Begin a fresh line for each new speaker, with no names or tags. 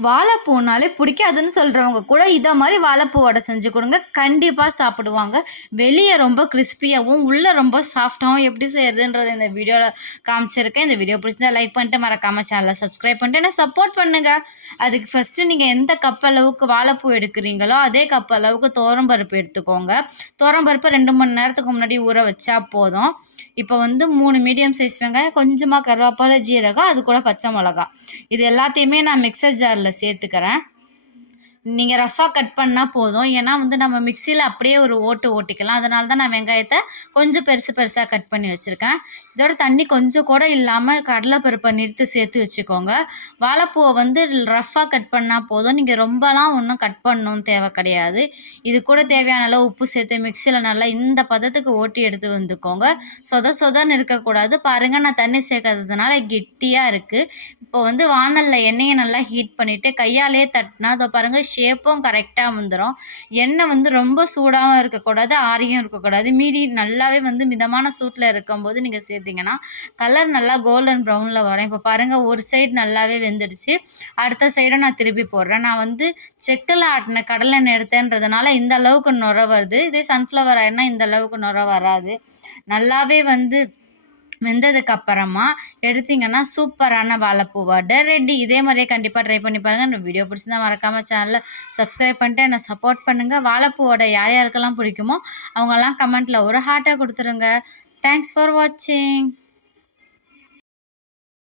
வாழைப்பூனாலே பிடிக்காதுன்னு சொல்கிறவங்க கூட இதை மாதிரி வாழைப்பூ வடை செஞ்சு கொடுங்க. கண்டிப்பாக சாப்பிடுவாங்க. வெளியே ரொம்ப கிறிஸ்பியாகவும் உள்ளே ரொம்ப சாஃப்டாகவும் எப்படி செய்யறதுன்றது இந்த வீடியோவில் காமிச்சிருக்கேன். இந்த வீடியோ பிடிச்சிருந்தா லைக் பண்ணிட்டு மறக்காமல் சேனலை சப்ஸ்கிரைப் பண்ணிட்டு என்ன சப்போர்ட் பண்ணுங்கள் அதுக்கு ஃபஸ்ட்டு நீங்கள் எந்த கப் அளவுக்கு வாழைப்பூ எடுக்கிறீங்களோ அதே கப் அளவுக்கு தோரம்பருப்பு எடுத்துக்கோங்க. தோரம்பருப்பு ரெண்டு மணி நேரத்துக்கு முன்னாடி ஊற வச்சா போதும். இப்போ வந்து மூணு மீடியம் சைஸ் வெங்காயம் கொஞ்சமாக கருவேப்பிலை ஜீரகம் அது கூட பச்சை மிளகா இது எல்லாத்தையுமே நான் மிக்சர் ஜாரில் சேர்த்துக்கிறேன். நீங்கள் ரஃப்பாக கட் பண்ணால் போதும். ஏன்னா வந்து நம்ம மிக்சியில் அப்படியே ஒரு ஓட்டு ஓட்டிக்கலாம். அதனால தான் நான் வெங்காயத்தை கொஞ்சம் பெருசு பெருசாக கட் பண்ணி வச்சுருக்கேன். இதோட தண்ணி கொஞ்சம் கூட இல்லாமல் கடலைப்பருப்பை நிறுத்து சேர்த்து வச்சுக்கோங்க. வாழைப்பூவை வந்து ரஃப்பாக கட் பண்ணால் போதும். நீங்கள் ரொம்பலாம் ஒன்றும் கட் பண்ணணும் தேவை கிடையாது. இது கூட தேவையான அளவு உப்பு சேர்த்து மிக்சியில் நல்லா இந்த பதத்துக்கு ஓட்டி எடுத்து வந்துக்கோங்க. சொத சொதன்னு இருக்கக்கூடாது. பாருங்கள் நான் தண்ணி சேர்க்கறதுனால கெட்டியாக இருக்குது இப்போ வந்து வானலில் எண்ணெயை நல்லா ஹீட் பண்ணிவிட்டு கையாலே தட்டினா அதை பாருங்கள் ஷேப்பும் கரெக்டாக வந்துடும் எண்ணெய் வந்து ரொம்ப சூடாகவும் இருக்கக்கூடாது ஆரியும் இருக்கக்கூடாது. மீடி நல்லாவே வந்து மிதமான சூட்டில் இருக்கும்போது நீங்கள் சேர்த்திங்கன்னா கலர் நல்லா கோல்டன் ப்ரௌனில் வரும். இப்போ பாருங்கள் ஒரு சைடு நல்லாவே வெந்துடுச்சு. அடுத்த சைடும் நான் திருப்பி போடுறேன். நான் வந்து செக்கில் ஆட்டின கடலெண்ணெய் எடுத்தேன்றதுனால இந்த அளவுக்கு நுர வருது. இதே சன்ஃப்ளவர் ஆயிடுனா இந்த அளவுக்கு நுர வராது. நல்லாவே வந்து வெந்ததுக்கு அப்புறமா எடுத்தீங்கன்னா சூப்பரான வாழைப்பூ வடை. ரெடி. இதே மாதிரியே கண்டிப்பாக ட்ரை பண்ணி பாருங்கள் இந்த வீடியோ பிடிச்சிருந்தா மறக்காமல் சேனலில் சப்ஸ்கிரைப் பண்ணிட்டு என்னை சப்போர்ட் பண்ணுங்கள் வாழைப்பூவோட யார் யாருக்கெல்லாம் பிடிக்குமோ அவங்கெல்லாம் கமெண்ட்டில் ஒரு ஹார்ட்டாக கொடுத்துருங்க. தேங்க்ஸ் ஃபார் வாட்சிங்